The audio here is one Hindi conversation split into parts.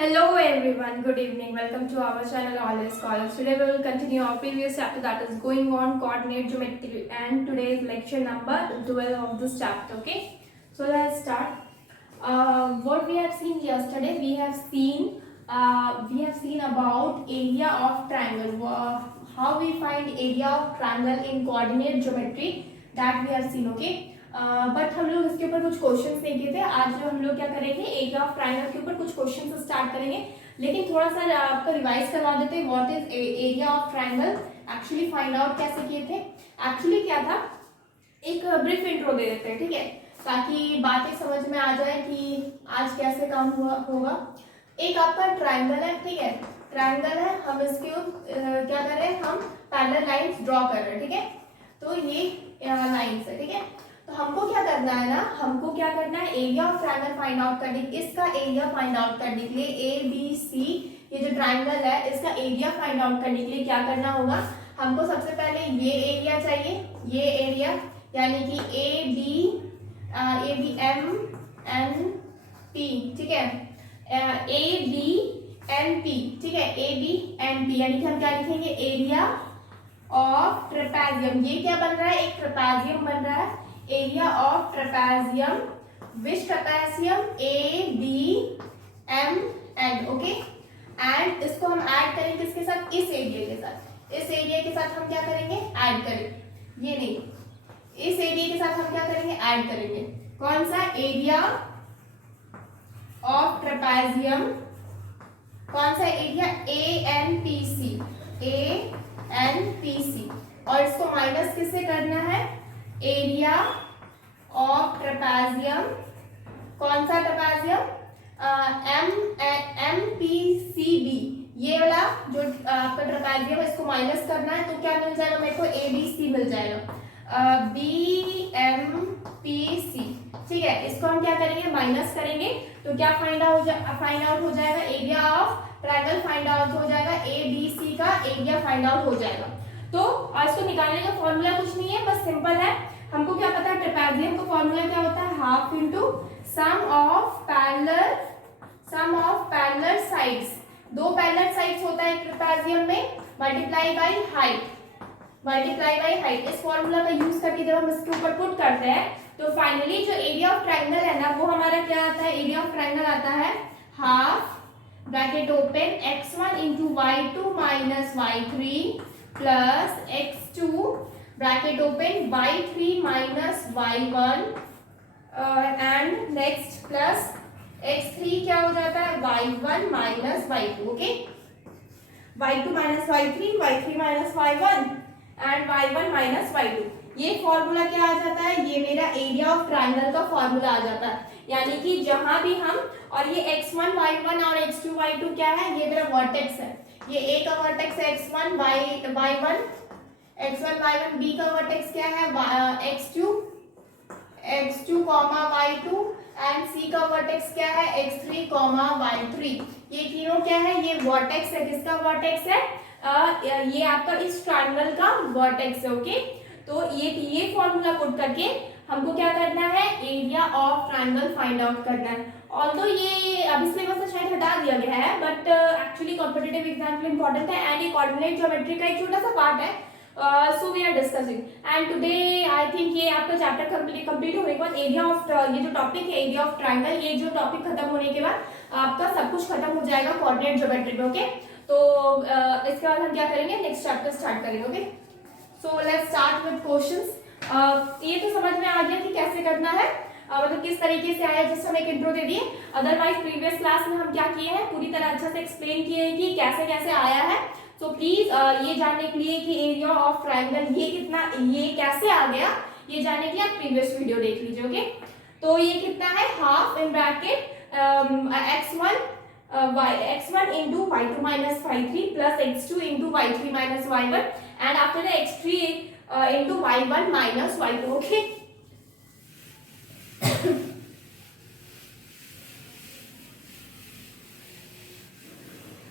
Hello everyone, good evening. Welcome to our channel All Scholars. Today we will continue our previous chapter that is going on coordinate geometry and today's lecture number 12 of this chapter. Okay, so let's start. What we have seen yesterday, we have seen about area of triangle. How we find area of triangle in coordinate geometry that we have seen. Okay. But हम लोग इसके ऊपर कुछ क्वेश्चंस नहीं किए थे. आज जो हम लोग क्या करेंगे एरिया ऑफ ट्रायंगल के ऊपर कुछ क्वेश्चंस स्टार्ट करेंगे, लेकिन थोड़ा सा आपको रिवाइज करवा देते हैं. What is area of triangle actually find out कैसे किए थे. एक्चुअली क्या था, एक ब्रीफ इंट्रो दे देते हैं, ठीक है, ताकि बातें समझ में आ जाए कि आज कैसे काम होगा. एक आपका ट्रायंगल है, ठीक है, ट्रायंगल है, हम इसके क्या कर रहे हैं, हम पैरेलल लाइंस ड्रॉ कर रहे हैं, ठीक है. तो ये लाइंस है, ठीक है. तो हमको क्या करना है ना, हमको क्या करना है, area of triangle find out करने, इसका एरिया फाइंड आउट करने के लिए ए बी सी ये जो ट्रायंगल है इसका एरिया फाइंड आउट करने के लिए क्या करना होगा, हमको सबसे पहले ये एरिया चाहिए, ये एरिया यानी कि A B M N P, ठीक है, ए बी एन पी, ठीक है, ए बी एन पी यानी कि हम क्या लिखेंगे, एरिया ऑफ ट्रेपेजियम. ये क्या बन रहा है, एक ट्रेपेजियम बन रहा है. Area of trapezium, which trapezium, A B M N, okay. And इसको हम ऐड करेंगे किसके साथ, इस एरिया के साथ. इस एरिया के साथ हम क्या करेंगे, ऐड करेंगे, ये नहीं, इस एरिया के साथ हम क्या करेंगे, ऐड करेंगे. कौन सा, एरिया ऑफ ट्रेपेजियम, कौन सा area, A N P C, A N P C. और इसको माइनस किससे करना है, एरिया ऑफ ट्रेपेजियम, कौन सा trapezium, M P C B, ये वाला जो आपका ट्रेपेजियम है इसको माइनस करना है. तो क्या मिल जाएगा मेरे को, ए बी सी मिल जाएगा, बी एम पी सी, ठीक है. इसको हम क्या करेंगे, माइनस करेंगे, तो क्या फाइंड आउट हो जाएगा, area of triangle find out हो जाएगा, ए बी सी का एरिया फाइंड आउट हो जाएगा. तो इसको निकालने का फॉर्मूला कुछ नहीं है, बस सिंपल है. हमको क्या पता है, ट्रेपेजियम का फॉर्मूला क्या होता है, half into sum of parallel sides. दो पैरेलल साइड्स होता है ट्रेपेजियम में, मल्टीप्लाई बाय हाइट. इस फॉर्मूला का यूज करके जब हम इसके ऊपर पुट करते हैं तो फाइनली जो एरिया ऑफ ट्रायंगल है ना, वो हमारा क्या आता है, एरिया ऑफ ट्रायंगल आता है half bracket open x1 into y2 minus y3 plus x2 bracket open y3 minus y1 and next plus x3 क्या हो जाता है, y1 minus y2, okay, y2 minus y3, y3 minus y1 and y1 minus y2. ये फॉर्मूला क्या आ जाता है, ये मेरा एरिया ऑफ ट्रायंगल का फॉर्मूला आ जाता है. यानी कि जहां भी हम, और ये x1 y1 और x2 y2 क्या है, ये मेरा वर्टेक्स है. ये a का वर्टेक्स है x1 y1, b का वर्टेक्स क्या है, x2 y2 एंड c का वर्टेक्स क्या है, x3 y3. ये तीनों क्या है, ये वर्टेक्स है. किसका वर्टेक्स है, ये आपका इस ट्रायंगल का वर्टेक्स है, ओके. तो ये फॉर्मूला पुट करके हमको क्या करना है, area of triangle find out करना है. ऑल्दो ये अभी सिलेबस से शायद हटा दिया गया है, बट एक्चुअली कॉम्पिटिटिव एग्जाम के लिए इंपॉर्टेंट है एंड ये कोऑर्डिनेट ज्योमेट्री का एक छोटा सा पार्ट है. So we are discussing and today I think ये आपका चैप्टर कंप्लीट होने के बाद एरिया ऑफ, ये जो टॉपिक है एरिया ऑफ ट्रायंगल, ये जो टॉपिक खत्म होने के बाद आपका सब कुछ खत्म हो जाएगा कोऑर्डिनेट ज्योमेट्री में, ओके. तो इसके बाद हम क्या करेंगे, नेक्स्ट चैप्टर स्टार्ट करेंगे, okay. So let's start with questions. ये तो समझ में आ गया कि कैसे करना है, मतलब किस तरीके से आया, जस्ट हम एक इंट्रो दे दिए. अदरवाइज प्रीवियस क्लास में हम क्या किए हैं, पूरी तरह अच्छा से एक्सप्लेन किए हैं कि कैसे कैसे आया है. सो प्लीज ये जानने के लिए कि एरिया ऑफ ट्रायंगल ये कितना, ये कैसे आ गया, ये जानने के लिए आप प्रीवियस वीडियो देख लीजिए, ओके. तो ये कितना है, half in bracket x1 into y2 minus y3 plus x2 into y3 minus y1 and after the x3 into y1 minus y2, okay.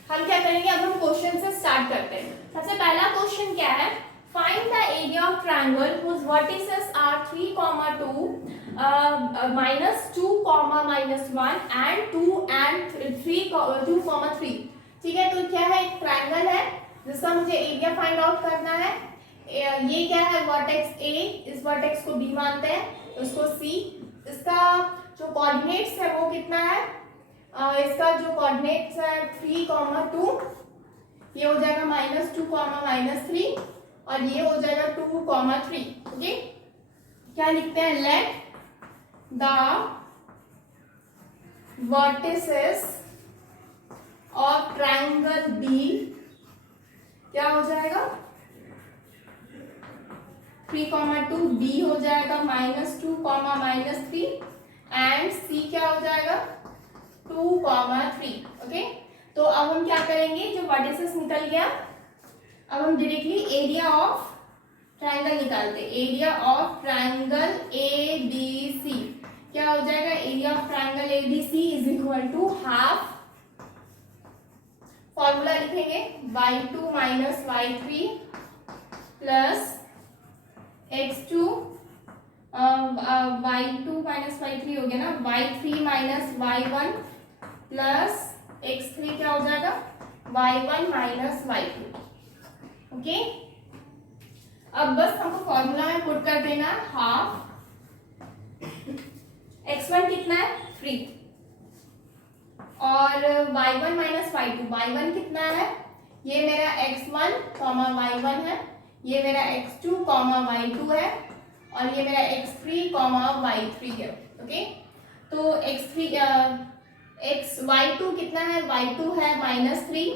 हम क्या करेंगे, अब हम क्वेश्चन से स्टार्ट करते हैं. सबसे पहला क्वेश्चन क्या है, find the area of triangle whose vertices are 3, 2 -2, -1 and 2 and 3 2, 3। ठीक है, तो क्या है, एक ट्रायंगल है जिसका मुझे एरिया फाइंड आउट करना है। ये क्या है, वर्टेक्स ए, इस वर्टेक्स को बी मानते हैं, उसको सी। इसका जो कोऑर्डिनेट्स है वो कितना है, इसका जो कोऑर्डिनेट्स है 3, 2, ये हो जाएगा -2, -3, और ये हो जाएगा 2, 3। ओके, क्या लिखते हैं, let the vertices of triangle B, क्या हो जाएगा, 3, 2, बी हो जाएगा -2, -3, एंड सी क्या हो जाएगा, 2, 3। ओके, तो अब हम क्या करेंगे, जो वर्टिसेस निकल गया, अब हम डायरेक्टली एरिया ऑफ ट्रायंगल निकालते हैं। Area of triangle A B C क्या हो जाएगा, area of triangle A B C is equal to half, formula लिखेंगे y2 minus y3 plus x2, y2 minus y3 हो गया ना, y3 minus y1 plus x3 क्या हो जाएगा, y1 माइनस y2। ओके, अब बस हमको फॉर्मूला में पुट कर देना, हाफ x1 कितना है, 3, और y1 माइनस y2, y1 कितना है, ये मेरा x1, y1 है, ये मेरा x2, y2 है, और ये मेरा x3, y3 है। ओके, तो y2 कितना है, y2 है -3,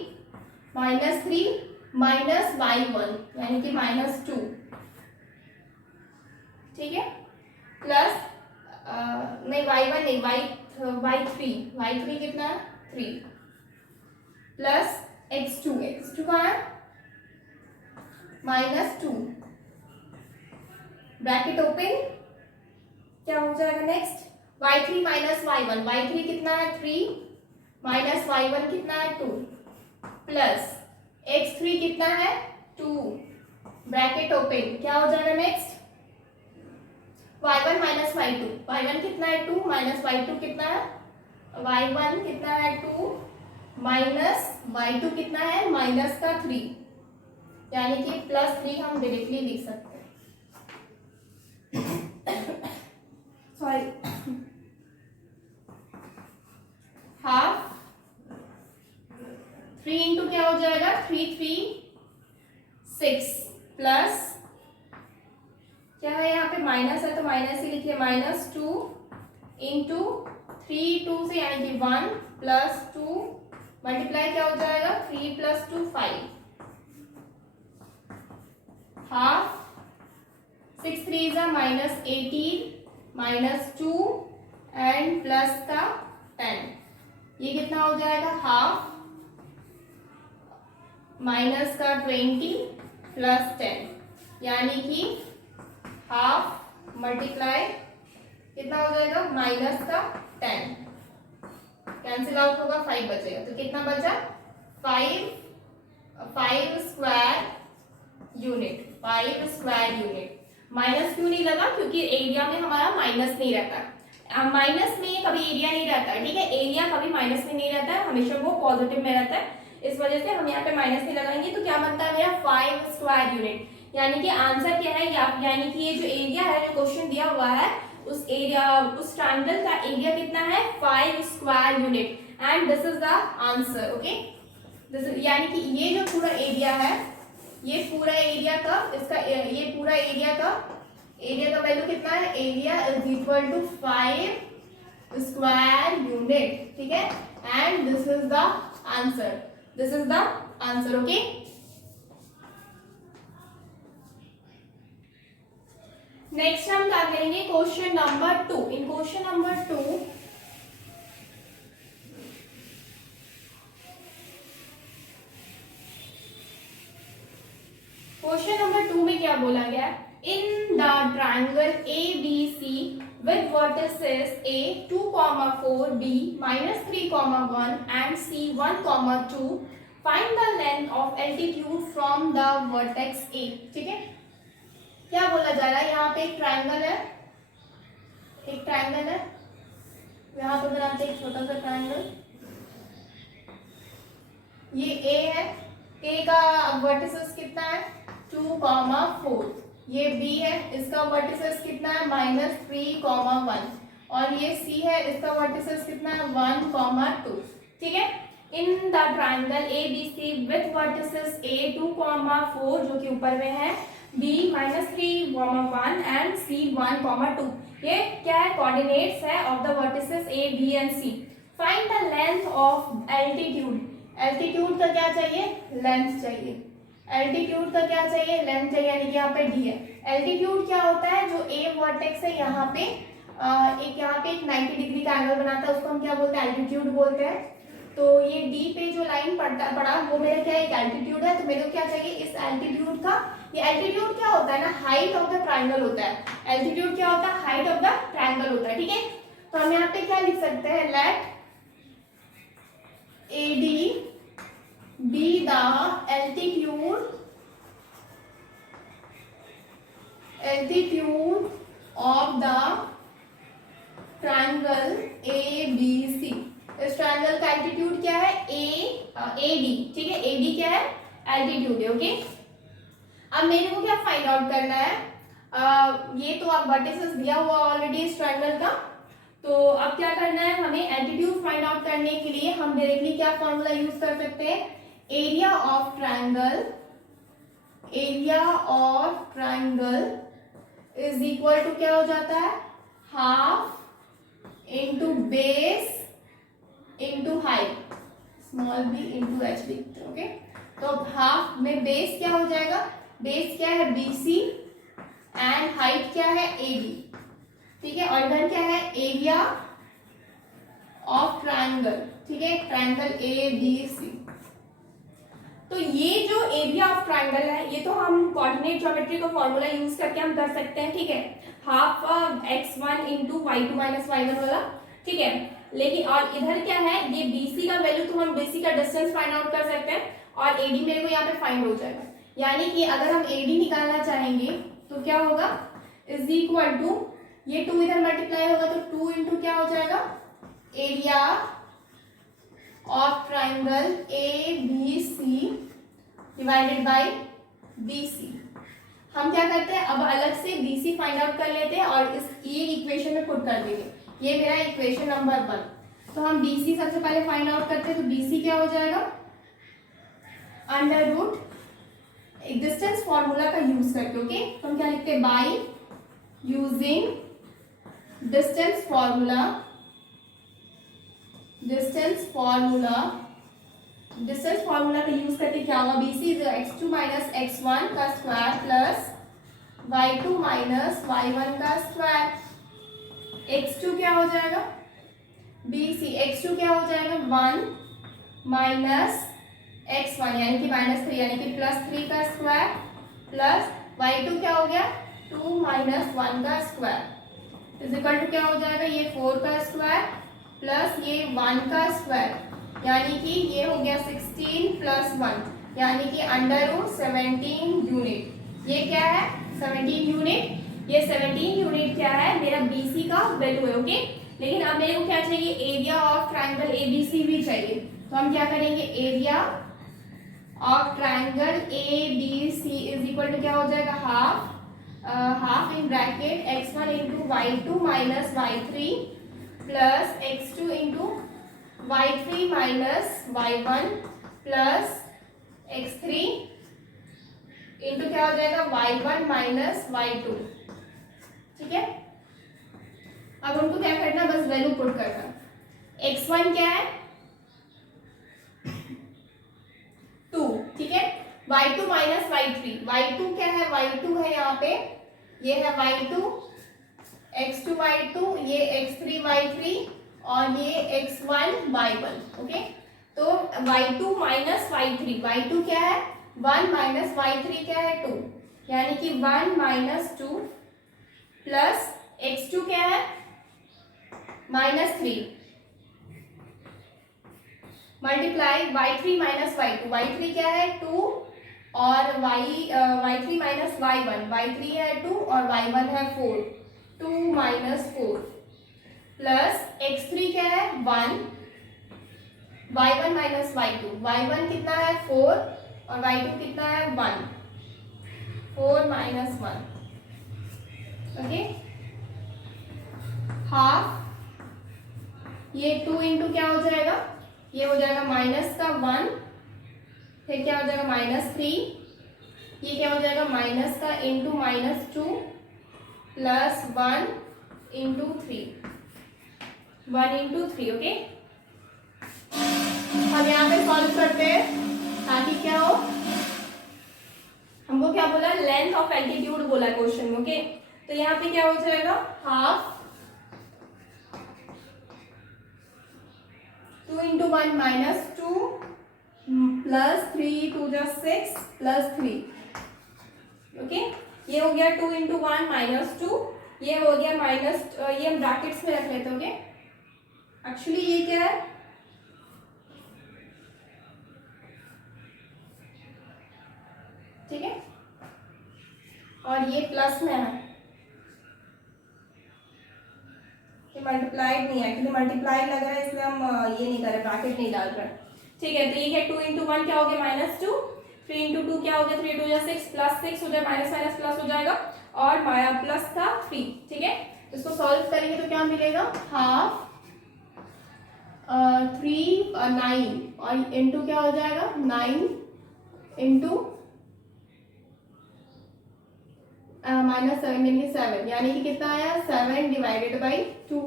माइनस y1 यानी कि -2, ठीक है, प्लस नहीं y1 नहीं, y3 कितना है, 3, प्लस x2 का है -2, ब्रैकेट ओपन, क्या हो जाएगा नेक्स्ट, y3 माइनस y1 कितना है, 3, माइनस y1 कितना है, 2, प्लस x3 कितना है, 2, ब्रैकेट ओपन, क्या हो जाएगा नेक्स्ट, y1 माइनस y1 कितना है, 2, माइनस y2 कितना है, y1 कितना है, 2, माइनस y2 कितना है, माइनस का 3, यानी कि +3 हम डायरेक्टली लिख सकते हैं। सॉरी, हाफ 3 इंटू क्या हो जाएगा, 3, 3, 6, प्लस क्या है, यहाँ पे माइनस है तो माइनस ही लिखिए, -2 इंटू 3, 2 से यानी कि 1, प्लस 2, मल्टीप्लाई क्या हो जाएगा, 3 + 2, 5, हाफ 6, 3 -18, -2 एंड प्लस का 10, ये कितना हो जाएगा, हाफ माइनस का 20 प्लस 10, यानी कि हाफ मल्टीप्लाई कितना हो जाएगा, माइनस का 10, कैंसिल आउट होगा, 5 बचेगा, तो कितना बचा, 5 स्क्वायर यूनिट, माइनस क्यों नहीं लगा, क्योंकि एरिया में हमारा माइनस नहीं रहता, माइनस में कभी एरिया नहीं रहता है, ठीक है, एरिया कभी माइनस में नहीं रहता है, हमेशा वो पॉजिटिव में रहता है, इस वजह से हम यहाँ पे माइनस नहीं लगाएंगे, तो क्या बनता है मेरा, 5 स्क्वायर यूनिट, यानी कि आंसर क्या है, यानी कि ये जो एरिया है, जो क्वेश्चन दिया हुआ है, उस ट्रायंगल का एरिया कितना है, 5 square unit, and this is the answer. Okay, यानी कि ये जो पूरा एरिया है, ये पूरा एरिया का, इसका ये पूरा एरिया का वैल्यू कितना है, area is equal to 5 square unit, ठीक है, and this is the answer. Okay, next हम क्या करेंगे, question number 2। In question number 2 में क्या बोला गया, in the triangle A B C with vertices A 2, 4, B -3, 1 and C 1, 2, find the length of altitude from the vertex A। ठीक है, क्या बोला जा रहा है, यहाँ पे एक ट्रायंगल है, यहाँ पे बनाते हैं एक छोटा सा ट्रायंगल। ये ए है, ए का वर्टिसेस कितना है 2,4। ये बी है, इसका वर्टिसेस कितना है -3,1। और ये सी है, इसका वर्टिसेस कितना है 1,2। ठीक है। In the triangle A B C with vertices A 2,4 जो कि ऊपर में है, बी -3,1 एंड सी 1,2। ये क्या है, कोऑर्डिनेट्स है of the vertices A B and C. Find the length of altitude. Altitude का क्या चाहिए, लेंथ चाहिए। एल्टीट्यूड का क्या चाहिए, लेंथ चाहिए, यानी कि यहाँ पे डी है। एल्टीट्यूड क्या होता है, जो ए वर्टेक्स है यहाँ पे एक 90 डिग्री का एंगल बनाता है, उसको हम क्या बोलते हैं, एल्टीट्यूड बोलते हैं। तो ये डी पे जो लाइन पड़ा वो मेरा क्या है, एक एल्टीट्यूड है। तो मेरे को क्या चाहिए, इस एल्टीट्यूड का, ये एल्टीट्यूड क्या होता है ना, हाइट ऑफ द ट्राइंगल होता है। एल्टीट्यूड क्या होता है, हाइट ऑफ द ट्राइंगल होता है। ठीक है। तो हम यहाँ पे क्या लिख सकते हैं, let AD be the altitude of the triangle ABC। इस ट्रायंगल का एल्टीट्यूड क्या है, AD। ठीक है, AD क्या है, एल्टीट्यूड है। ओके। अब मेरे को क्या फाइंड आउट करना है, ये तो आप वर्टिसेस दिया हुआ ऑलरेडी इस ट्रायंगल का। तो अब क्या करना है, हमें एल्टीट्यूड फाइंड आउट करने के लिए हम डायरेक्टली क्या फॉर्मूला यूज कर सकते हैं, area of triangle is equal to क्या हो जाता है, half into base into height, small b into h लिखते हैं। ओके। तो हाफ में बेस क्या हो जाएगा, बेस क्या है BC एंड हाइट क्या है AB। ठीक है। और इधर क्या है, एरिया ऑफ ट्रायंगल। ठीक है, ट्रायंगल ABC। तो ये जो एरिया ऑफ ट्रायंगल है, ये तो हम कोऑर्डिनेट ज्योमेट्री का फॉर्मूला यूज करके हम कर सकते हैं। ठीक है, half x1 into y2 minus y1 वाला। ठीक है। लेकिन और इधर क्या है, ये BC का वैल्यू, तो हम BC का डिस्टेंस फाइंड आउट कर सकते हैं और AD मेरे को यहाँ पे फाइंड हो जाएगा। यानी कि अगर हम AD निकालना चाहेंगे तो क्या होगा, इज इक्वल टू, ये 2 इधर मल्टीप्लाई होगा तो 2 इंटू क्या हो जाएगा, area of triangle ABC divided bye BC। हम क्या करते हैं, अब अलग से BC फाइंड आउट कर लेते हैं और इस ये इक्वेशन में पुट कर देंगे। ये मेरा इक्वेशन नंबर 1। तो हम BC सबसे पहले फाइंड आउट करते हैं। तो BC क्या हो जाएगा, अंडर रूट एक डिस्टेंस फॉर्मूला का यूज करके। ओके। तो हम क्या लिखते हैं, बाय यूजिंग डिस्टेंस फॉर्मूला का यूज करके क्या होगा, BC is x2 minus x1 का square plus y2 minus y1 का स्क्वायर। x2 क्या हो जाएगा, BC x2 क्या हो जाएगा 1 माइनस x1 यानी कि -3 यानी कि +3 का स्क्वायर प्लस y2 क्या हो गया 2 माइनस 1 का स्क्वायर इज इक्वल टू क्या हो जाएगा, ये 4 का स्क्वायर प्लस ये 1 का स्क्वायर यानी कि ये हो गया 16 प्लस 1 यानी कि अंडर रूट 17 यूनिट। ये क्या है 17 यूनिट। ये 17 यूनिट क्या है, मेरा BC का वैल्यू है। ओके। लेकिन अब मेरे को क्या चाहिए, एरिया ऑफ ट्राइंगल ABC भी चाहिए। तो हम क्या करेंगे, area of triangle ABC is equal to क्या हो जाएगा, half in bracket x1 into y2 minus y3 plus x2 into y3 minus y1 plus x3 into क्या हो जाएगा y1 माइनस y2। ठीक है। अब हमको क्या करना, बस वैल्यू पुट करना। x1 क्या है 2। ठीक है। y2 माइनस y3, y2 क्या है, y2 है यहाँ पे, ये है y2, x2 y2, ये x3 y3 और ये x1 y1। ओके। तो y2 माइनस y3, y2 क्या है 1 माइनस y3 क्या है 2 यानी कि 1 माइनस 2 प्लस x2 क्या है -3 multiply y3 minus y2, y3 क्या है 2 और y3 माइनस y1, y3 है 2 और y1 है 4, 2 माइनस 4 प्लस x3 क्या है 1, y1 माइनस y2, y1 कितना है 4 और y2 कितना है 1, 4 माइनस 1, ओके, हाफ, ये 2 इंटू क्या हो जाएगा, ये हो जाएगा माइनस का 1, फिर क्या हो जाएगा -3, ये क्या हो जाएगा माइनस का into -2 plus 1 into 3, 1 into 3, okay. हम यहाँ पे सॉल्व करते हैं ताकि क्या हो, हमको क्या बोला, लेंथ ऑफ एल्टीट्यूड बोला क्वेश्चन में, ओके। तो यहाँ पे क्या हो जाएगा, हाफ 2 इंटू 1 -2 प्लस 3 2 जा 6 प्लस 3, ओके। ये हो गया 2 इंटू 1 -2, ये हो गया माइनस, ये हम ब्रैकेट्स में रख लेते हैं, ओके। एक्चुअली ये क्या है, ठीक है, और ये प्लस में है, ये मल्टीप्लाइड नहीं है, क्योंकि मल्टीप्लाइड लग रहा है इसलिए हम ये नहीं कर रहे, ब्रैकेट नहीं डाल रहे, ठीक है। तो ये क्या 2 इंटू 1 क्या हो गया -2, 3 इंटू 2 क्या हो गया 3 2 जा 6 प्लस 6 हो जाए, माइनस माइनस प्लस हो जाएगा, और माया प्लस था 3, ठीक है। इसको सॉल्व करेंगे तो क्या मिलेगा, हाफ 3 9 और इंटू क्या हो जाएगा 9 इंटू -7 यानी कि कितना आया 7 डिवाइडेड बाई 2,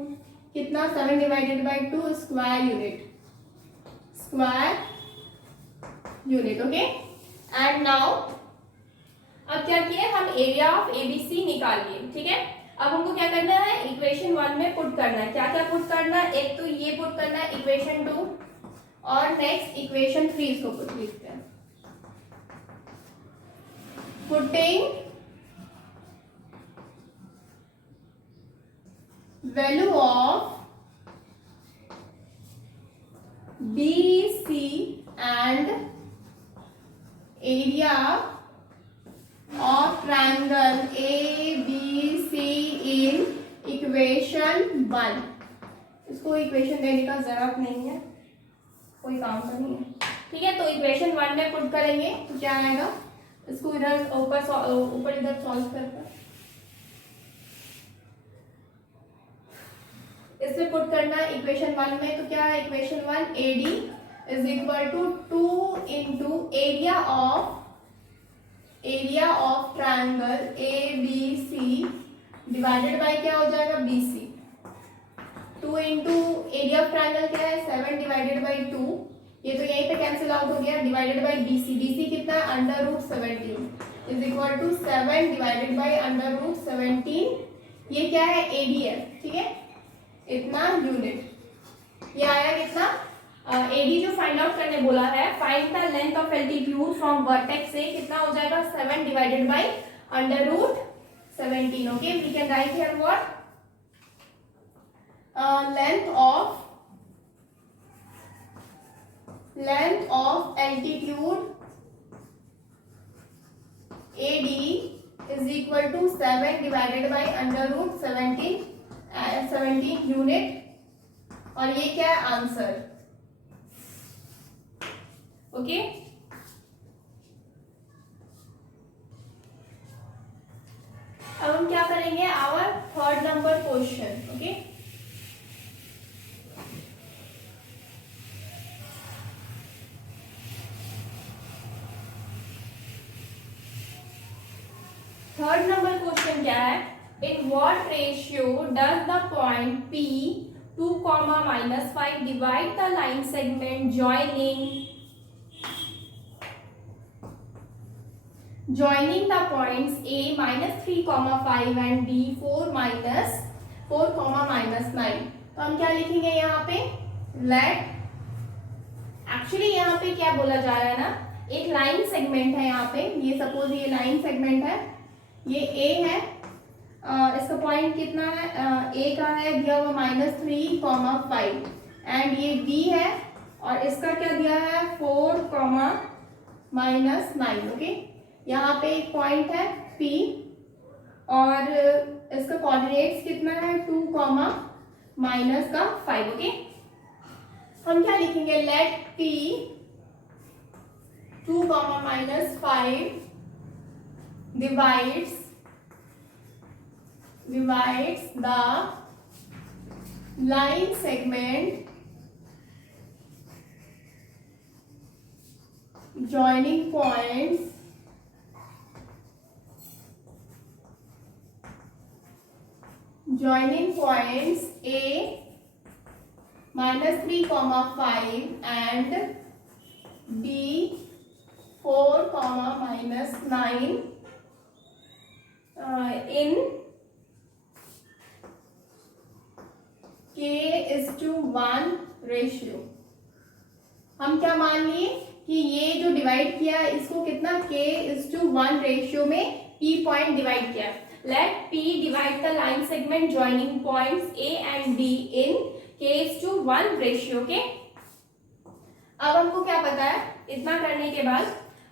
कितना 7 divided by 2 square unit, okay. And now अब क्या किए हम, एरिया ऑफ एबीसी निकाल लिए, ठीक है। अब हमको क्या करना है, इक्वेशन 1 में पुट करना है, क्या क्या पुट करना है, एक तो ये पुट करना है इक्वेशन 2 और नेक्स्ट इक्वेशन 3, इसको पुट लिखते हैं, putting value of BC and area of triangle ABC in equation 1, इसको इक्वेशन देने का जरूरत नहीं है, कोई काम का नहीं है, ठीक है। तो इक्वेशन 1 में पुट करेंगे तो क्या आएगा, इसको इधर ऊपर इधर सॉल्व करते हैं, इसमें पुट करना है इक्वेशन 1 में, तो क्या है equation 1 AD is equal to 2 into area of triangle ABC divided by क्या हो जाएगा BC, 2 into area of triangle क्या है 7 डिवाइडेड बाई 2, ये तो यहीं पे कैंसिल आउट हो गया, डिवाइडेड बाई BC कितना है √17 is equal to 7 divided by √17, ये क्या है AD है, ठीक है, इतना यूनिट, ये आया कितना, एडी जो फाइंड आउट करने बोला है, find the length of altitude from vertex से, कितना हो जाएगा 7 divided by √17, okay. We can write here what, length of altitude A D is equal to 7 divided by √17 unit, और ये क्या है आंसर, ओके। अब हम क्या करेंगे, our 3rd number question, okay. Third number question क्या है, in what ratio does the point P 2, -5 divide the line segment joining the points A -3, 5 and B 4, -9। तो हम क्या लिखेंगे यहाँ पे, लेट, एक्चुअली यहाँ पे क्या बोला जा रहा है ना, एक लाइन सेगमेंट है यहाँ पे, ये सपोज ये लाइन सेगमेंट है, ये A है, इसका पॉइंट कितना है, A का है दिया हुआ -3, 5 एंड ये B है और इसका क्या दिया है 4, -9, ओके। यहाँ पे एक पॉइंट है P और इसका कोऑर्डिनेट्स कितना है 2, माइनस का 5। ओके, हम क्या लिखेंगे, late p 2, -5 divides the line segment joining points A -3, 5 and B 4, -9 in k:1 ratio. हम क्या मान लिए कि ये जो डिवाइड किया है इसको कितना, k:1 रेशियो में p पॉइंट डिवाइड किया। Let p divide the line segment joining points a and b in k:1 ratio के। अब हमको क्या पता है, इतना करने के बाद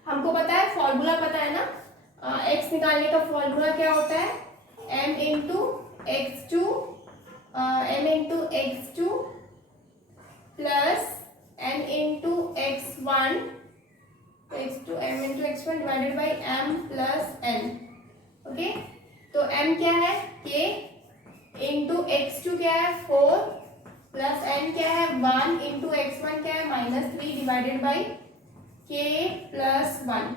हमको पता है, फॉर्मूला पता है ना, x निकालने का फॉर्मूला क्या होता है, m into x2 plus n into x1 divided by m plus n। Okay, तो m क्या है, k इंटू x2 क्या है 4 प्लस n क्या है 1 इंटू x1 क्या है -3 डिवाइडेड बाई k प्लस 1।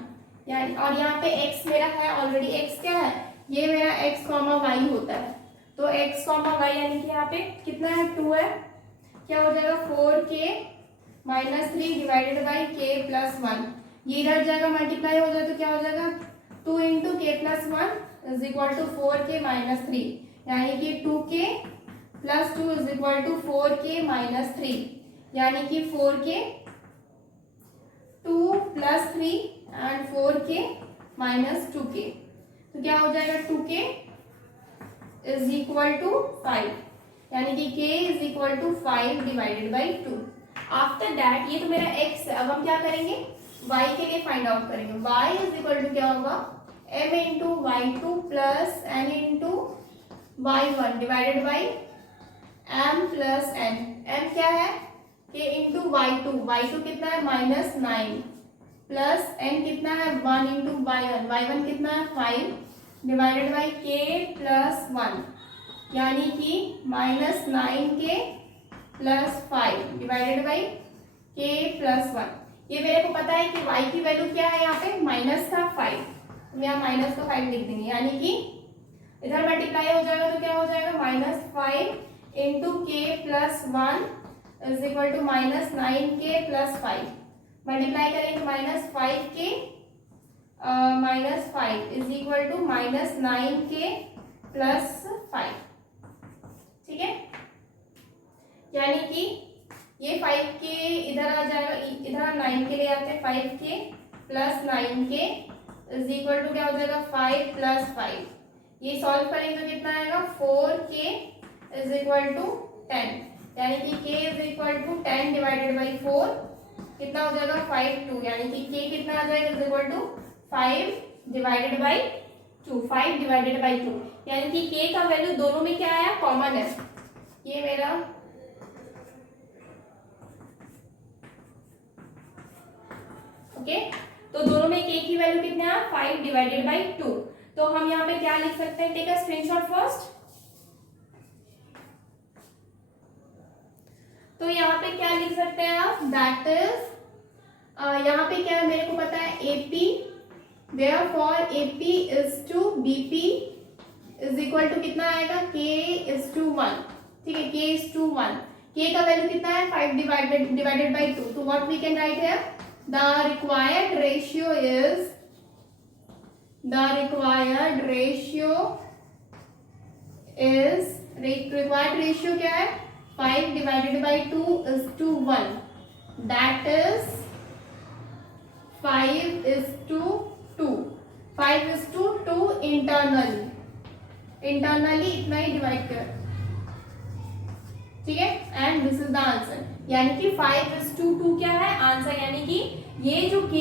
यानी और यहाँ पे x मेरा है ऑलरेडी, x क्या है, ये मेरा x, y होता है। तो x, y यानी कि यहाँ पे कितना है 2 है, क्या हो जाएगा 4k -3 divided by k plus 1। ये इधर जाएगा मल्टीप्लाई हो जाए तो क्या हो जाएगा 2 into k plus 1 is equal to 4k -3, यानी कि 2k plus 2 is equal to 4k -3, यानी कि 4k 2 plus 3 and 4k -2k। तो क्या हो जाएगा 2k इज इक्वल टू 5, यानी कि k is equal to 5 divided by 2। After that ये तो मेरा x है, अब हम क्या करेंगे, y के लिए फाइंड आउट करेंगे। y इज इक्वल टू क्या होगा, m into y2 plus n into y1 divided by m plus n। m क्या है, k इंटू y2 कितना है -9 प्लस n कितना है 1 इंटू y1 कितना है 5 डिवाइडेड बाई k प्लस 1, यानी कि -9k plus 5 divided by k plus 1। ये मेरे को पता है कि y की वैल्यू क्या है, यहाँ पे माइनस का 5, हम यहाँ माइनस का 5 लिख देंगे, यानी कि इधर मल्टीप्लाई हो जाएगा तो क्या हो जाएगा -5 into k plus 1 is equal to -9k plus 5। Multiply करेंगे -5k -5 is equal to -9k plus 5। ठीक है, यानी कि ये 5k इधर आ जाएगा, इधर 9 के लिए आते हैं, 5k plus 9k is equal to क्या हो जाएगा 5 प्लस 5। ये सॉल्व करेंगे तो कितना आएगा 4k इज इक्वल टू 10, यानी कि k is equal to 10 divided by 4 कितना हो जाएगा 5 2, यानी कि k कितना आ जाएगा is equal to 5 divided by 2, 5 divided by 2, यानी कि k का वैल्यू दोनों में क्या आया, कॉमन है। ये मेरा ओके, तो दोनों में k की वैल्यू कितना है 5 डिवाइडेड बाई 2। तो हम यहाँ पे क्या लिख सकते हैं, टेक अ स्क्रीनशॉट फर्स्ट। तो यहाँ पे क्या लिख सकते हैं आप, दैट इज यहाँ पे क्या है मेरे को पता है AP, therefore AP is to BP is equal to कितना आएगा K is to 1। ठीक है, K is to 1, K का वैल्यू कितना है 5 divided by 2। तो what we can write here, the required ratio क्या है 5 divided by 2 is to 1, that is 5 is to 2 internally इतना ही डिवाइड कर। ठीक है, and this is the answer, यानी कि 5:2 क्या है आंसर, यानी कि ये जो k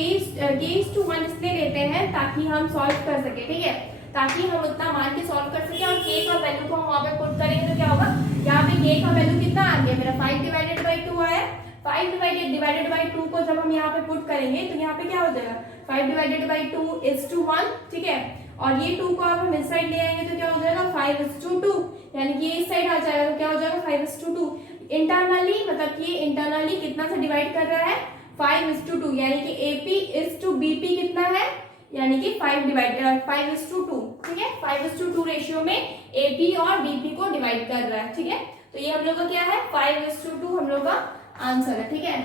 is to 1 इसलिए लेते हैं ताकि हम सॉल्व कर सके। ठीक है, ताकि हम उतना मान के सॉल्व कर सके और k का वैल्यू को हम वहां पे पुट करेंगे तो क्या होगा, यहाँ पे k का वैल्यू कितना आ गया मेरा 5 डिवाइडेड बाई 2 आया। 5 डिवाइडेड बाई 2 को जब हम यहाँ पे पुट करेंगे तो यहाँ पे क्या हो जाएगा 5 डिवाइडेड बाई 2 इज टू 1, ठीक है। और ये 2 को अब हम इस साइड ले आएंगे तो क्या हो जाएगा 5 इज टू 2, यानी कि ये इस साइड आ जाएगा तो क्या हो जाएगा 5 इज टू 2। इंटरनली मतलब कि इंटरनली कितना से डिवाइड कर रहा है 5 इज टू 2, यानी कि AP इज टू BP कितना है, यानी कि 5 इज टू 2, ठीक है। 5 इज टू 2 रेशियो में AP और BP को डिवाइड कर रहा है, ठीक है। तो ये हम लोग का क्या है 5 इज टू 2 हम लोग का आंसर है, ठीक है।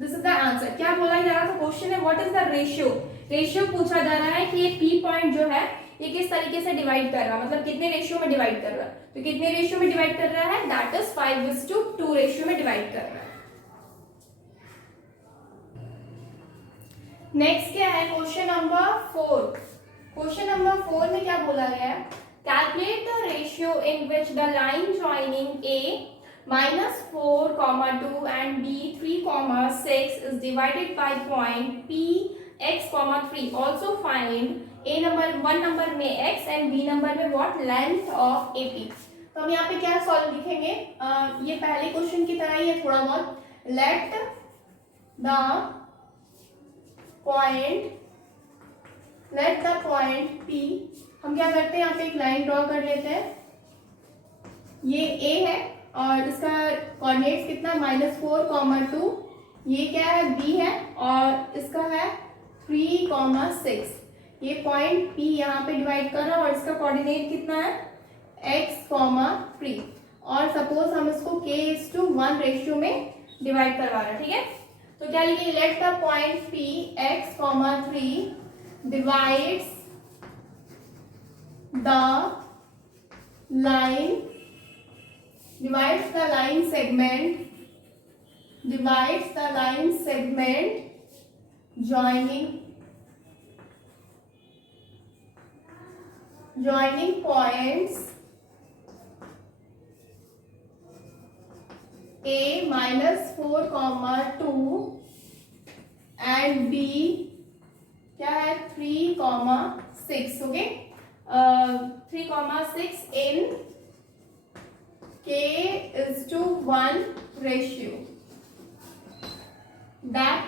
This is the answer. क्या बोला जा रहा था क्वेश्चन है what is the ratio, ratio पूछा जा रहा है कि ये P पॉइंट जो है ये किस तरीके से डिवाइड कर रहा है, मतलब कितने रेशियो में डिवाइड कर रहा है। तो कितने रेशियो में डिवाइड कर रहा है, that is 5 is to 2 ratio में डिवाइड कर रहा है। नेक्स्ट क्या है क्वेश्चन नंबर 4। क्वेश्चन नंबर 4 में क्या बोला गया है, calculate the ratio in which the line joining A -4, 2 and B 3, 6 is divided by point P x, 3। also find A number 1 number में x and B नंबर में what length of AP। तो हम यहाँ पे क्या सॉल्व लिखेंगे, ये पहले क्वेश्चन की तरह ही है थोड़ा बहुत। लेट द पॉइंट P, हम क्या करते हैं यहाँ पे एक लाइन ड्रॉ कर लेते हैं। ये A है और इसका कोऑर्डिनेट्स कितना -4, 2, ये क्या है B है और इसका है 3, 6। ये पॉइंट P यहाँ पे डिवाइड कर रहा है और इसका कोऑर्डिनेट कितना है x, 3। और सपोज हम इसको k:1 रेशियो में डिवाइड करवा रहे हैं, ठीक है। तो क्या लिखेंगे, let the point P x, 3 divides the line segment joining points A -4, 2 and B क्या है 3, 6, okay. 3, 6 in k:1 ratio, that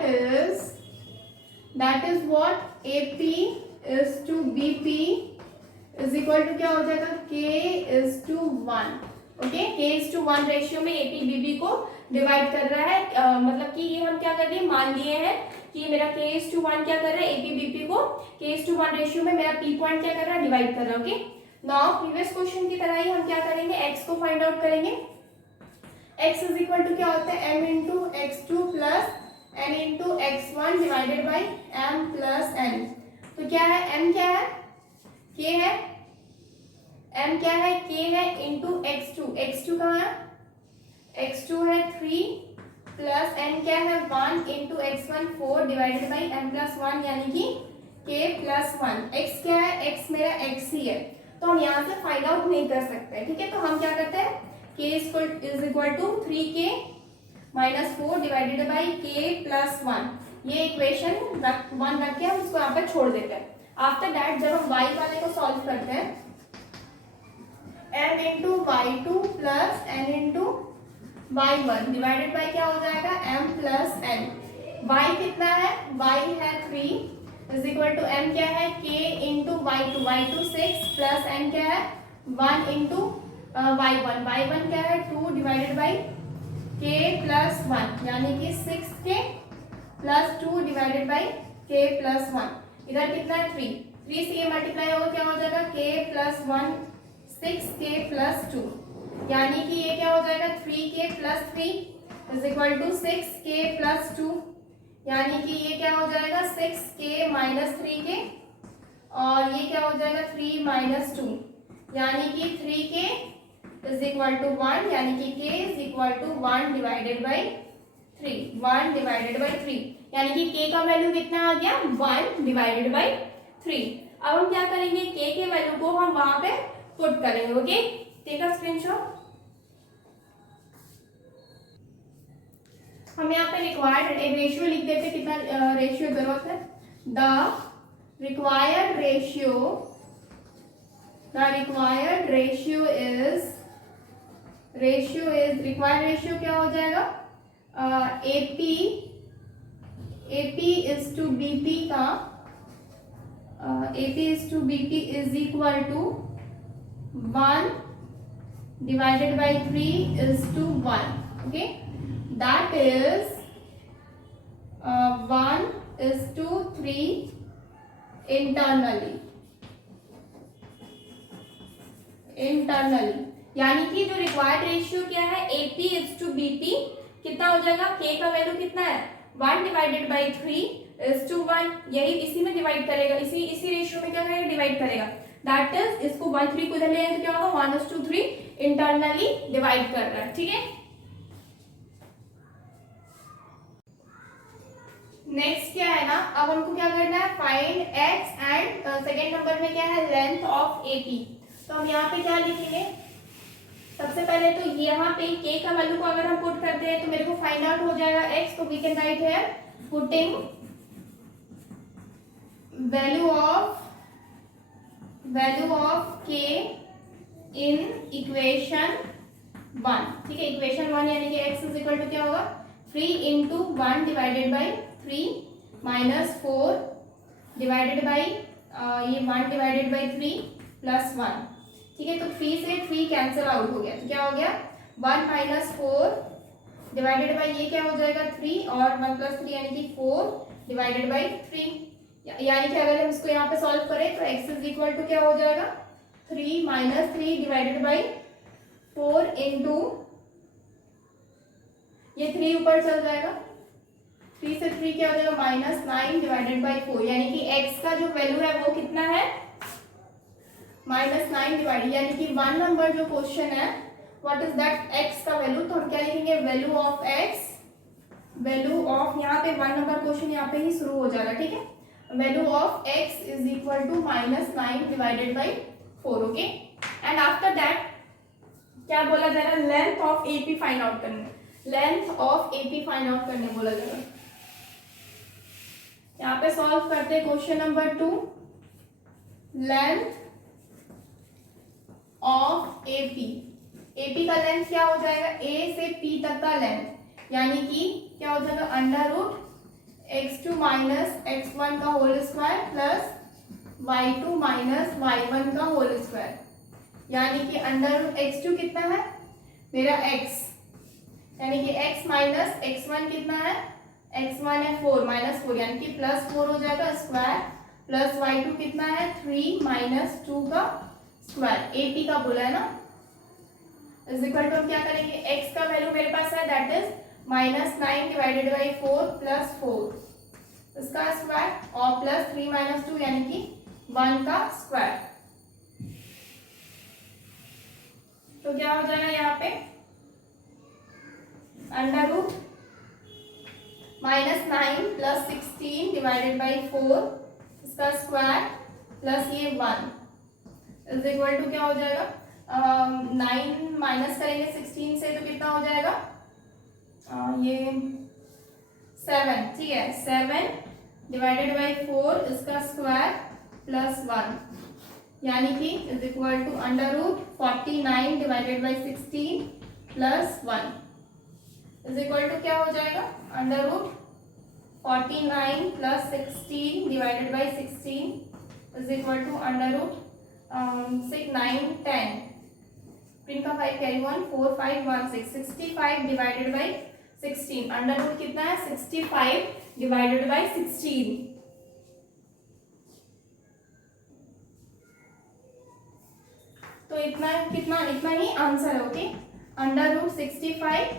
is what AP is to BP is equal to क्या हो जाएगा k:1, ओके। k:1 रेशियो में AP BB को डिवाइड कर रहा है, मतलब कि ये हम क्या कर रहे हैं मान लिए हैं कि मेरा k:1 क्या कर रहा है AP BP को k:1 रेशियो में मेरा P पॉइंट क्या कर रहा है डिवाइड कर रहा है, ओके। नाउ प्रीवियस क्वेश्चन की तरह ही हम क्या करेंगे x को फाइंड आउट करेंगे। x इज इक्वल टू क्या होता है m into x2 plus n into x1 divided by m plus n। तो क्या है m क्या है k है, m क्या है k है इंटू x2 कहाँ है x2 है 3 प्लस n क्या है 1 into x1 4 divided by m plus 1 यानी कि k प्लस 1। x क्या है x मेरा x ही है तो हम यहाँ से फाइंड आउट नहीं कर सकते, ठीक है। तो हम क्या करते हैं k is equal to 3k - 4 divided by k plus 1। ये इक्वेशन 1 रख के हम इसको यहाँ पे छोड़ देते हैं। आफ्टर दैट जब हम y वाले को सॉल्व करते हैं m into y2 plus n into y1 divided by क्या हो जाएगा m प्लस n। y कितना है y है 3 इज इक्वल टू m क्या है k into y2 6 plus n क्या है 1 इंटू y1 क्या है 2 डिवाइडेड बाई k प्लस 1 यानी कि 6k plus 2 divided by k plus 1। इधर कितना है 3 से ये मल्टीप्लाई होगा क्या हो जाएगा k प्लस 1 6k प्लस 2 यानी कि ये क्या हो जाएगा 3k plus 3 is equal to 6k plus 2 यानी कि ये क्या हो जाएगा 6k माइनस 3k और ये क्या हो जाएगा 3 माइनस 2 यानी कि 3k इज इक्वल टू 1 यानी कि k is equal to 1 divided by 3 यानी कि k का वैल्यू कितना आ गया 1 डिवाइडेड बाई 3। अब हम क्या करेंगे k के वैल्यू को हम वहां पे पुट करेंगे, ओके। Take a screenshot. हम यहाँ पे रिक्वायर्ड रेशियो लिख देते, कितना रेशियो जरूरत है। The required ratio, the required ratio is required ratio क्या हो जाएगा, AP is to BP का AP is to BP is equal to 1 divided by 3 is to 1. Okay, that is 1 is to 3 internally. यानी कि जो रिक्वायर्ड रेशियो क्या है, AP is to BP कितना हो जाएगा, K का वैल्यू कितना है 1 डिवाइडेड बाई 3 is to 1, यही इसी में डिवाइड करेगा, इसी रेशियो में क्या करेगा, डिवाइड करेगा। दैट इज इसको 1 3 को इधर ले आएंगे तो क्या होगा 1 is to 3 इंटरनली डिवाइड कर रहा है। ठीक है, नेक्स्ट क्या है ना, अब हमको क्या करना है, find x and second number में क्या है, लेंथ ऑफ AP। तो हम यहाँ पे क्या लिखेंगे, सबसे पहले तो यहाँ पे k का वैल्यू को अगर हम पुट करते हैं तो मेरे को फाइंड आउट हो जाएगा x, तो we can write here putting value of k in equation 1। ठीक है, इक्वेशन 1 यानी कि x इज इक्वल टू क्या होगा 3 into 1 divided by 3 minus 4 divided by ये 1 डिवाइडेड बाई 3 प्लस 1। ठीक है, तो 3 से 3 कैंसिल आउट हो गया, तो क्या हो गया 1 माइनस 4 डिवाइडेड बाई ये क्या हो जाएगा 3 और 1 प्लस 3 यानी कि 4 डिवाइडेड बाई 3। यानी कि अगर हम इसको यहाँ पे सॉल्व करें तो x इज इक्वल टू क्या हो जाएगा 3 माइनस 3 डिवाइडेड बाई 4 इंटू ये 3 ऊपर चल जाएगा, 3 से 3 क्या हो जाएगा माइनस 9 डिवाइडेड बाई 4, यानी कि x का जो वैल्यू है वो कितना है माइनस 9 डिवाइड, यानी कि 1 नंबर जो क्वेश्चन है व्हाट इज दैट x का वैल्यू, तो हम क्या लिखेंगे value of x, value of यहाँ पे 1 नंबर क्वेश्चन यहाँ पे ही शुरू हो जाएगा। ठीक है, value of x is equal to minus 9 divided by 4। Okay, and after that क्या बोला जा रहा है, length of AP find out करने, length of AP find out करने बोला जा रहा है। यहाँ पे सॉल्व करते हैं question number 2, length of AP का लेंथ क्या हो जाएगा A से P तक का लेंथ, यानी कि क्या हो जाएगा under root x2 minus x1 का whole square plus y2 minus y1 का होल स्क्वायर, यानी कि अंडर रूट x2 कितना है मेरा x, यानी कि x माइनस x1 कितना है, x1 है 4 माइनस 4 यानी कि प्लस 4 हो जाएगा स्क्वायर, प्लस y2 कितना है 3 माइनस 2 का स्क्वायर, AP का बोला है ना, इज इक्वल टू हम क्या करेंगे x का वैल्यू मेरे पास है that is minus 9 divided by 4 plus 4 इसका स्क्वायर और प्लस 3 माइनस 2 यानी कि 1 का स्क्वायर। तो क्या हो जाएगा यहाँ पे under root minus 9 plus 16 divided by 4 इसका स्क्वायर प्लस ये 1 इज इक्वल टू क्या हो जाएगा 9 माइनस करेंगे 16 से तो कितना हो जाएगा ये 7। ठीक है, 7 डिवाइडेड बाई 4 इसका स्क्वायर प्लस 1 यानी कि is equal to under root 49 divided by 16 plus 1 is equal to क्या हो जाएगा under root 49 plus 16 divided by 16 is equal to under root 6 9 10 प्रिंट का 5 carry 1 4 5 1 6 65 divided by 16 under root कितना है 65 डिवाइडेड बाई 16। तो इतना ही आंसर है। Okay, under root 65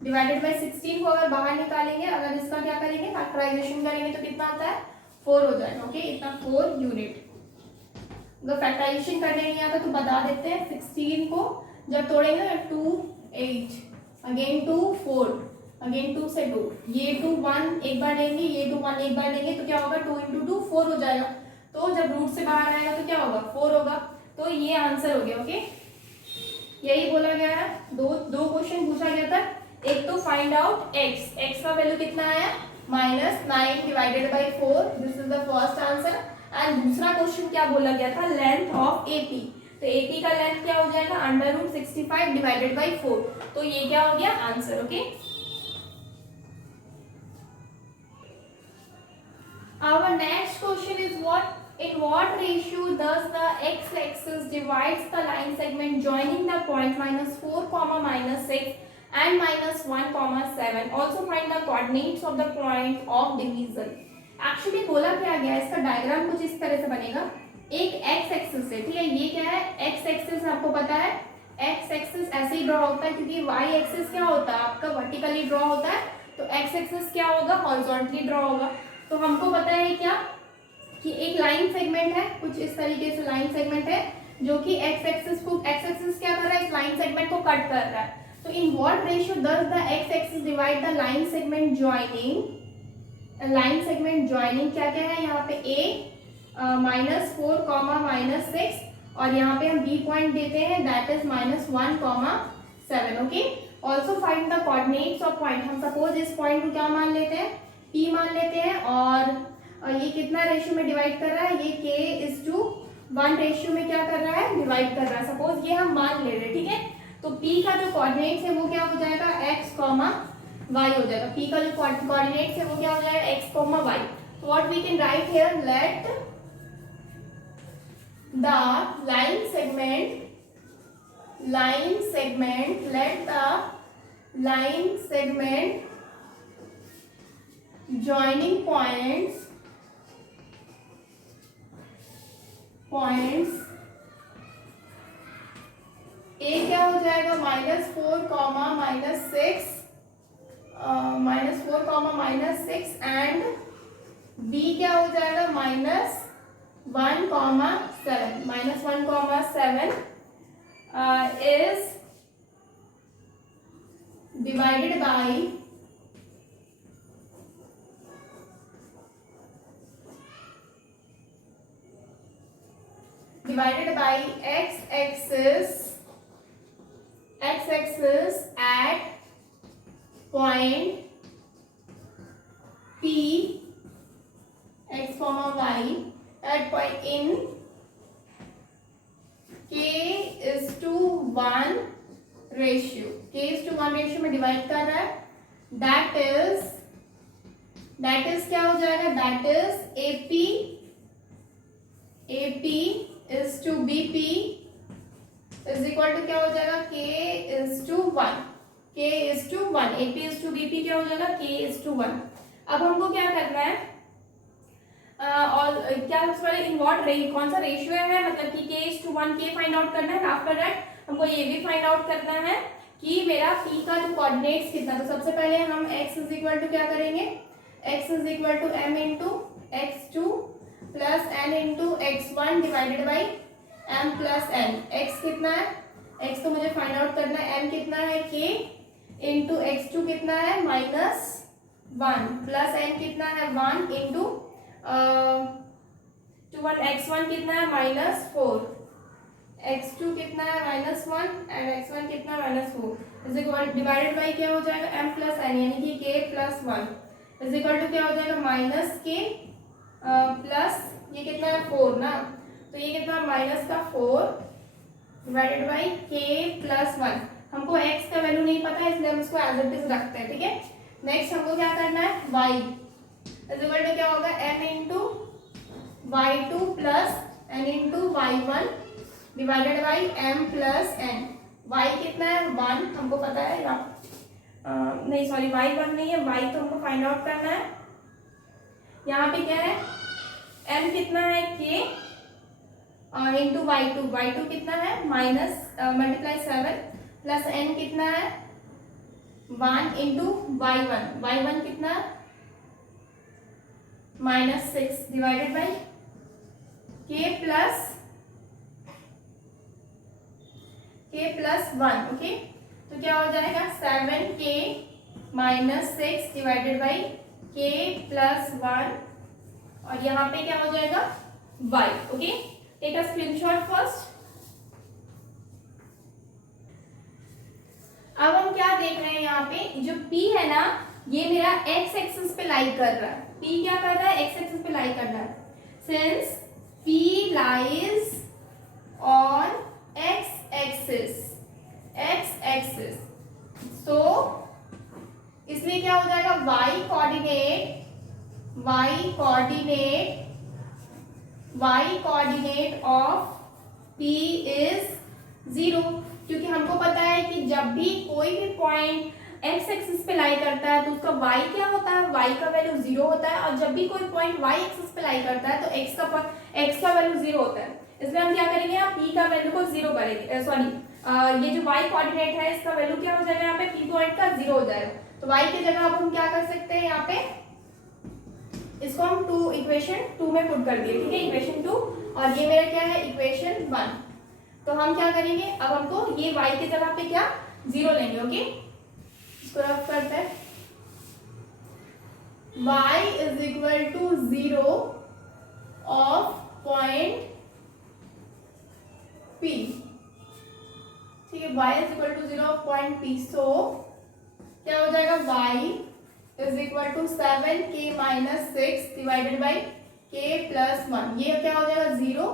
divided by 16 को अगर बाहर निकालेंगे, अगर इसका क्या करेंगे फैक्टराइजेशन करेंगे तो कितना आता है 4 हो जाएगा। ओके, इतना 4 यूनिट। अगर फैक्टराइजेशन करने नहीं आता तो बता देते हैं 16 को जब तोड़ेंगे 2 8 अगेन 2 4 अगेन 2 से 2 ये 2 1 एक बार लेंगे, ये 2 1 एक बार लेंगे तो क्या होगा 2 इंटू 2 4 हो जाएगा। तो जब रूट से बाहर आएगा तो क्या होगा 4 होगा। तो ये आंसर हो गया। ओके, यही बोला गया है। दो क्वेश्चन पूछा गया था। एक तो फाइंड आउट एक्स का वैल्यू कितना आया -9 divided by 4, this is the first answer. And दूसरा क्वेश्चन क्या बोला गया था, लेंथ ऑफ एपी। तो एपी का लेंथ क्या हो जाएगा, √65 डिवाइडेड बाई 4। तो ये क्या हो गया answer. Okay, our next question is in what ratio does the x-axis divides the line segment joining the point -4, -6 and -1, 7. Also find the coordinates of the point of division. Actually बोला क्या गया, इसका डायग्राम कुछ इस तरह से बनेगा। एक एक्स एक्सिस है, ठीक है, ये क्या है एक्स एक्सिस, आपको पता है एक्स एक्सिस ऐसे ही ड्रॉ होता है क्योंकि वाई एक्सिस क्या होता है आपका वर्टिकली ड्रॉ होता है, तो एक्स एक्सिस क्या होगा हॉरिजॉन्टली ड्रॉ होगा। तो हमको पता है क्या कि एक लाइन सेगमेंट है, कुछ इस तरीके से लाइन सेगमेंट है जो कि एक्स एक्सिस क्या कर रहा है, इस लाइन सेगमेंट को कट कर रहा है। तो इन what ratio does the x axis divide the line segment joining, line segment joining क्या क्या है यहाँ पे a -4, -6 और यहाँ पे हम b पॉइंट देते हैं that is -1, 7। Okay, also find the coordinates of point. हम सपोज इस पॉइंट को क्या मान लेते हैं, p मान लेते हैं, और ये कितना रेशियो में डिवाइड कर रहा है, ये k:1 रेशियो में क्या कर रहा है डिवाइड कर रहा है। सपोज ये हम मान ले रहे हैं, ठीक है, तो p का जो कोऑर्डिनेट्स है वो क्या हो जाएगा x, y हो जाएगा। p का जो कोऑर्डिनेट्स है वो क्या हो जाएगा x, y। तो what we can write here, let the line segment let the line segment joining points a क्या हो जाएगा -4, -6 -4, एंड b क्या हो जाएगा -1, 7 is divided by x-axis at point P, x, y at point in k:1 ratio, k:1 ratio में डिवाइड कर रहा है। दैट इज क्या हो जाएगा, that is AP is to BP is equal to क्या हो जाएगा, k:1, AP is to BP क्या हो जाएगा, k:1। अब हमको क्या करना है, और क्या सबसे पहले इन व्हाट कौन सा रेशियो है, मतलब कि k:1 के फाइंड आउट करना है। आफ्टर दैट हमको ये भी फाइंड आउट करना है कि मेरा p का जो कोऑर्डिनेट्स कितना। तो सबसे पहले हम x इज इक्वल टू क्या करेंगे, x is equal to m into x2 plus n into x1 divided by m plus n। x कितना है, x तो मुझे फाइंड आउट करना है, m कितना है k इंटू x2 कितना है -1 प्लस n कितना है 1 इंटू 1 कितना है -4, x2 कितना है -1 एंड x1 कितना है -4 इज इक्वल डिवाइडेड बाई क्या हो जाएगा m प्लस n, यानी कि k+1 इज इक्वल टू क्या हो जाएगा -k प्लस ये कितना है 4 ना, तो ये कितना -4 डिवाइडेड बाई k+1। हमको x का वैल्यू नहीं पता है इसलिए हम इसको एज इट इज रखते हैं, ठीक है। नेक्स्ट हमको क्या करना है, y इज इक्वल टू क्या होगा m into y2 plus n into y1 divided by m plus n। y कितना है 1 हमको पता है, नहीं सॉरी y1 नहीं है, y तो हमको फाइंड आउट करना है। यहाँ पे क्या है m कितना है k इंटू y2 कितना है -7 प्लस n कितना है 1 इंटू y1 कितना -6 divided by k plus 1। Okay, तो क्या हो जाएगा 7k -6 divided by k plus 1 और यहाँ पे क्या हो जाएगा y। Okay, take a screenshot first. अब हम क्या देख रहे हैं, यहाँ पे जो p है ना ये मेरा x एक्सिस पे लाई कर रहा है, p क्या कर रहा है x एक्सिस पे लाई कर रहा है। Since P lies on x axis, x axis. So इसलिए क्या हो जाएगा, y coordinate of P is 0, क्योंकि हमको पता है कि जब भी कोई भी पॉइंट x एक्सिस पे लाई करता है तो उसका y क्या होता है, y का वैल्यू 0 होता है, और जब भी कोई पॉइंट y एक्सिस पे लाई करता है तो x का वैल्यू 0 होता है। इसलिए हम क्या करेंगे, यहाँ p का वैल्यू को 0 करेंगे, सॉरी ये जो y कोऑर्डिनेट है इसका वैल्यू क्या हो जाएगा, यहाँ पे p पॉइंट का 0 हो जाएगा। तो y की जगह अब हम क्या कर सकते हैं, यहाँ पे इसको हम इक्वेशन 2 में पुट कर दिए, ठीक है, इक्वेशन 2, और ये मेरा क्या है, इक्वेशन 1। तो हम क्या करेंगे, अब हमको ये y की जगह पे क्या 0 लेंगे, ओके, इसको रफ करते हैं। y is equal to 0 of point P, ठीक है, y is equal to 0 of point P। So क्या हो जाएगा, y is equal to 7k minus 6 divided by k plus 1, ये क्या हो जाएगा, 0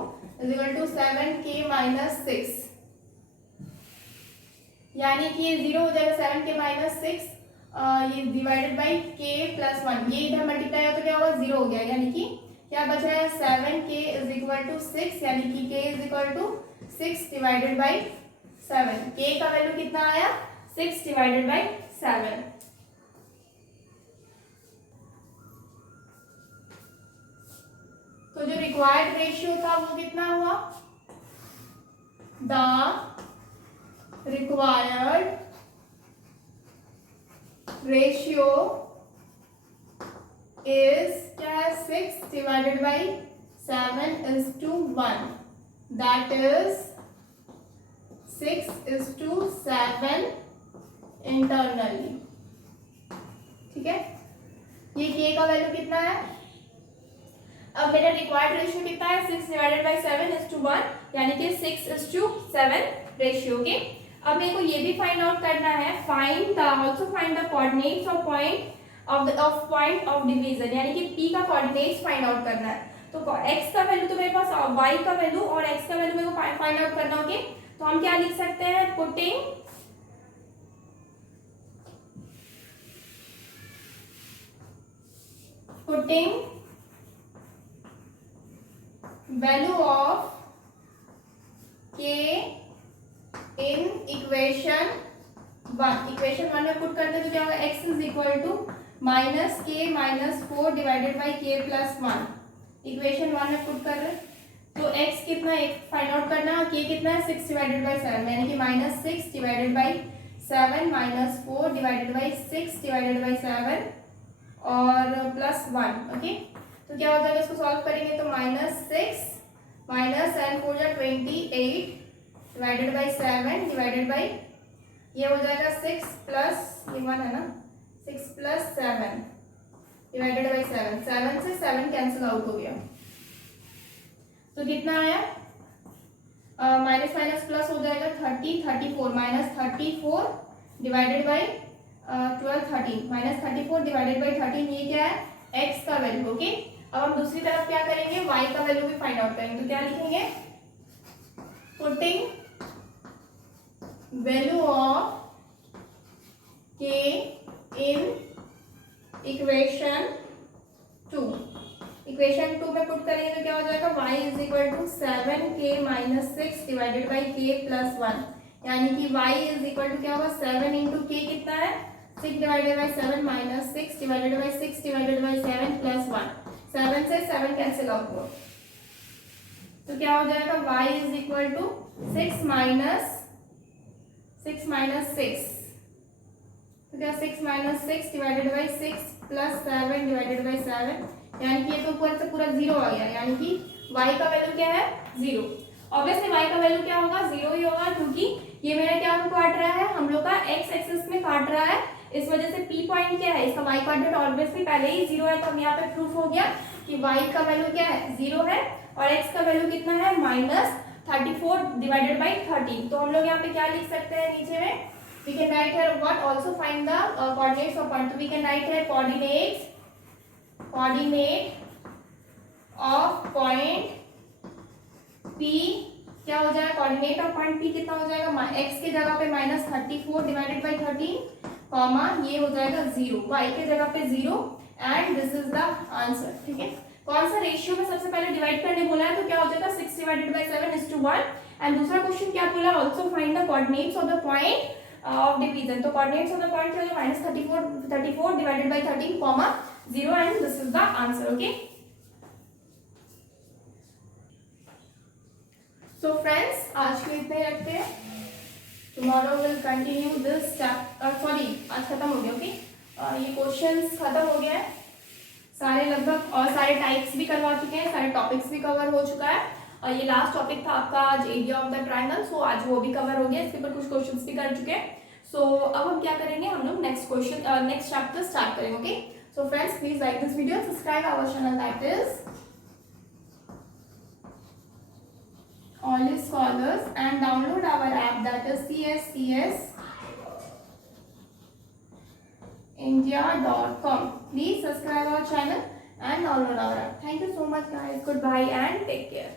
is equal to 7k minus 6, यानी कि ये 0 हो जाएगा 7k माइनस 6, ये डिवाइडेड बाई k प्लस 1, ये इधर मल्टीप्लाई हो तो क्या होगा, 0 हो गया, यानी कि क्या बच रहा है, 7k इज इक्वल टू 6, यानी कि k is equal to 6 divided by 7, k का वैल्यू कितना आया, 6 डिवाइडेड बाई 7। तो जो रिक्वायर्ड रेशियो था वो कितना हुआ, द रिक्वायर्ड रेशियो इज क्या है, 6 divided by 7 is to 1, that is 6:7 internally, ठीक है। ये k का वैल्यू कितना है, अब मेरा रिक्वायर्ड रेशियो कितना है, 6 डिवाइडेड बाई 7 इज टू 1, यानी कि 6:7 रेशियो, ओके। अब मेरे को ये भी फाइंड आउट करना है, also find the coordinates of point of division, यानी कि p का कोऑर्डिनेट्स फाइंड आउट करना है। तो x का वैल्यू तो मेरे पास, y का वैल्यू और x का वैल्यू मेरे को फाइंड आउट करना, ओके। तो हम क्या लिख सकते हैं, putting value of k in equation 1 में पुट करते तो क्या होगा, x is equal to minus k minus 4 divided by k plus 1, equation 1 में पुट कर रहे, तो x कितना फाइंड आउट करना, k कितना है, 6 डिवाइडेड बाई 7, यानी कि minus 6 divided by 7 minus 4 divided by 6 divided by 7 और प्लस 1, ओके। तो क्या हो जाएगा, इसको सॉल्व करेंगे तो माइनस 6 माइनस 7 4 जा 28 डिवाइडेड बाई 7 डिवाइडेड बाई, ये हो जाएगा 6 प्लस ये 1 है ना, 6 प्लस 7 डिवाइडेड बाई 7, 7 से 7 कैंसिल आउट हो गया, तो कितना आया, माइनस माइनस प्लस हो जाएगा 34 minus 34 divided by 12 13 minus 34 divided by 13, ये क्या है, x का वैल्यू, ओके। अब हम दूसरी तरफ क्या करेंगे, y का वैल्यू भी फाइंड आउट करेंगे, तो क्या लिखेंगे, putting value of k in equation 2, equation 2 में पुट करेंगे तो क्या हो जाएगा, y is equal to 7k minus 6 divided by k plus 1, यानी कि y इज इक्वल टू क्या होगा, 7 इंटू k कितना है, 6 divided by 7 minus 6 divided by 6 divided by 7 plus 1, 7 से 7 कैंसिल आउट हुआ, तो क्या हो जाएगा, y is equal to 6 minus 6, तो क्या 6 minus 6 divided by 6 plus 7 divided by 7, यानी कि ये तो ऊपर से पूरा 0 आ गया, यानी कि y का वैल्यू क्या है, 0। ऑब्वियसली y का वैल्यू क्या होगा, 0 ही होगा, क्योंकि ये मेरा क्या काट रहा है, हम लोग का x एक्सिस में काट रहा है, इस वजह से p पॉइंट क्या है, इसका y कोऑर्डिनेट ऑब्वियसली पहले ही 0 है, तो हम यहाँ पे प्रूफ हो गया कि y का वैल्यू क्या है, 0 है, और x का वैल्यू कितना है, माइनस 34 डिवाइडेड बाई 13। तो हम लोग यहाँ पे क्या लिख सकते हैं, नीचे में we can write here what, also find the coordinates of point, so we can write here coordinate of point P क्या हो जाएगा, कोऑर्डिनेट ऑफ पॉइंट P कितना हो जाएगा, x के जगह पे -34 डिवाइडेड बाई 13 कॉमा ये हो जाएगा 0, y के जगह पे 0 and this is the answer. ठीक है, कौन सा रेशियो में सबसे पहले डिवाइड करने बोला है, तो क्या हो जाएगा 6 डिवाइडेड बाई 7:1। एंड दूसरा क्वेश्चन क्या बोला, also find the coordinates of the point of division. तो कोऑर्डिनेट्स ऑफ द पॉइंट क्या हो जाएगा, -34 divided by 13 comma 0 and this is the answer. Okay, so friends आज के इतने ही रखते हैं, tomorrow will continue this chapter. Sorry, आज खत्म हो गया। ओके, ये क्वेश्चंस खत्म हो गया है सारे लगभग, और सारे टाइप्स भी करवा चुके हैं, सारे टॉपिक्स भी कवर हो चुका है। और ये लास्ट टॉपिक था आपका आज एरिया ऑफ द ट्रायंगल, सो आज वो भी कवर हो गया, इसके ऊपर कुछ क्वेश्चंस भी कर चुके हैं। सो अब हम क्या करेंगे, हम लोग नेक्स्ट चैप्टर स्टार्ट करेंगे। Okay, so friends please like this video, subscribe our channel that is Always Scholars and download our app that is cscsindia.com. Please subscribe our channel and download our app. Thank you so much guys. Goodbye and take care.